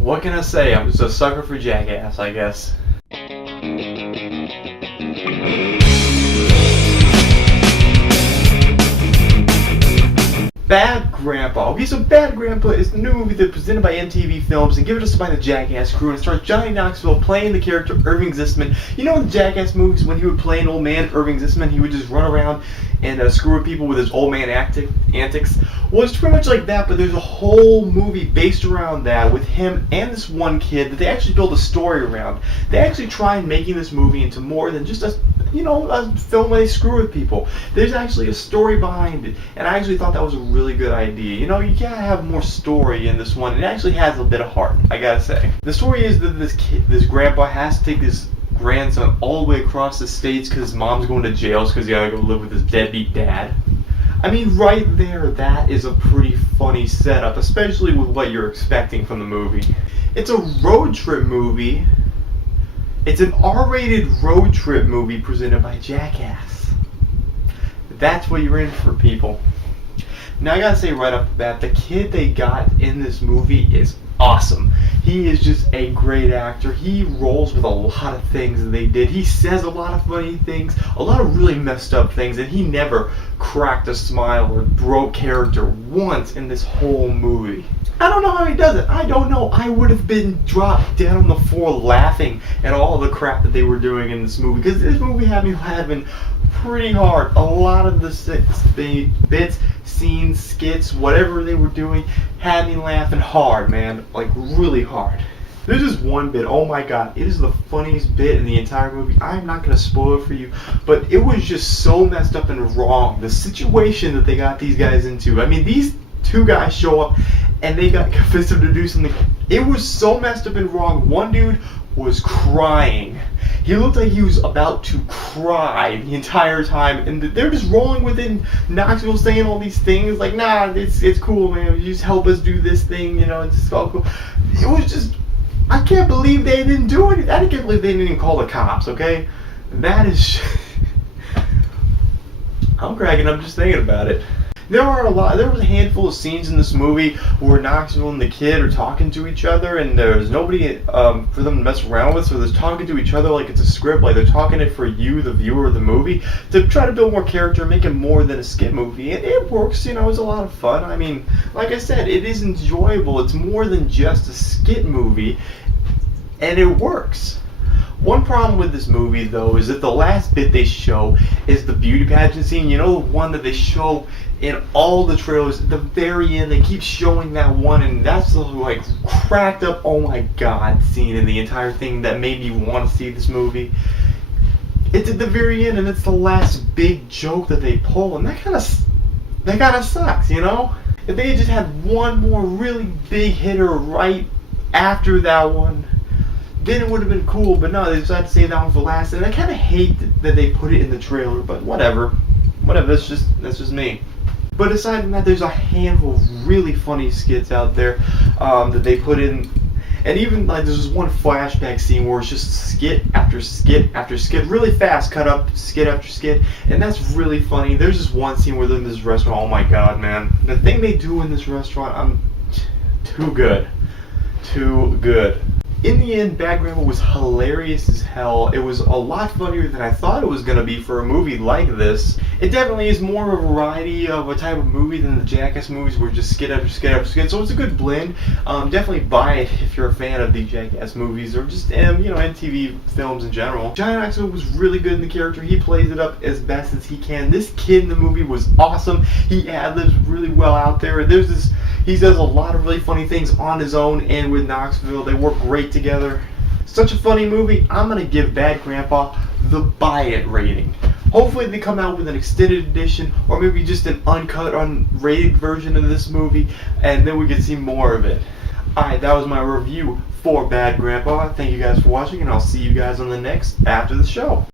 What can I say? I'm just a sucker for Jackass, I guess. Bad Grandpa. Okay, so Bad Grandpa is the new movie that's presented by MTV Films and given us by the Jackass crew, and it stars Johnny Knoxville playing the character Irving Zisman. You know in the Jackass movies, when he would play an old man, Irving Zisman, he would just run around and screw with people with his old man antics? Well, it's pretty much like that, but there's a whole movie based around that with him and this one kid that they actually build a story around. They actually try making this movie into more than just a film where they screw with people. There's actually a story behind it, and I actually thought that was a really good idea. You gotta have more story in this one. It actually has a bit of heart, I gotta say. The story is that this grandpa has to take this grandson all the way across the states because his mom's going to jail because he gotta go live with his deadbeat dad. I mean, right there, that is a pretty funny setup, especially with what you're expecting from the movie. It's a road trip movie. It's an R-rated road trip movie presented by Jackass. That's what you're in for, people. Now, I gotta say right off the bat, the kid they got in this movie is awesome. He is just a great actor. He rolls with a lot of things that they did. He says a lot of funny things, a lot of really messed up things, and he never cracked a smile or broke character once in this whole movie. I don't know how he does it. I don't know. I would have been dropped dead on the floor laughing at all the crap that they were doing in this movie, because this movie had me laughing pretty hard. A lot of the bits, scenes, skits, whatever they were doing had me laughing hard, man. Like, really hard. There's just one bit, oh my god, it is the funniest bit in the entire movie. I'm not going to spoil it for you, but it was just so messed up and wrong. The situation that they got these guys into. I mean, these two guys show up and they got convinced them to do something. It was so messed up and wrong. One dude was crying. He looked like he was about to cry the entire time, and they're just rolling with it. Knoxville saying all these things like, nah, it's cool, man. You just help us do this thing, it's just all cool. It was just, I can't believe they didn't do it. I can't believe they didn't even call the cops, okay? That is, I'm cracking up just thinking about it. There was a handful of scenes in this movie where Knoxville and the kid are talking to each other, and there's nobody for them to mess around with, so they're talking to each other like it's a script, like they're talking it for you, the viewer of the movie, to try to build more character and make it more than a skit movie. And it works, it's a lot of fun. I mean, like I said, it is enjoyable. It's more than just a skit movie, and it works. One problem with this movie, though, is that the last bit they show is the beauty pageant scene. The one that they show in all the trailers at the very end. They keep showing that one, and that's the cracked up, oh my god scene in the entire thing that made me want to see this movie. It's at the very end, and it's the last big joke that they pull, and that kind of sucks, If they had just had one more really big hitter right after that one, then it would have been cool, but no, they decided to save that one for last, and I kind of hate that they put it in the trailer, but whatever, that's just me. But aside from that, there's a handful of really funny skits out there that they put in, and even there's this one flashback scene where it's just skit after skit after skit, really fast, cut up skit after skit, and that's really funny. There's this one scene where they're in this restaurant, oh my god, man, the thing they do in this restaurant, too good. In the end, Bad Grandpa was hilarious as hell. It was a lot funnier than I thought it was going to be for a movie like this. It definitely is more of a variety of a type of movie than the Jackass movies where just skit after skit after skit. So it's a good blend. Definitely buy it if you're a fan of the Jackass movies or just MTV films in general. Johnny Knoxville was really good in the character. He plays it up as best as he can. This kid in the movie was awesome. He ad-libs really well out there. He does a lot of really funny things on his own and with Knoxville. They work great together. Such a funny movie. I'm going to give Bad Grandpa the buy it rating. Hopefully they come out with an extended edition or maybe just an uncut, unrated version of this movie, and then we can see more of it. Alright, that was my review for Bad Grandpa. Thank you guys for watching, and I'll see you guys on the next after the show.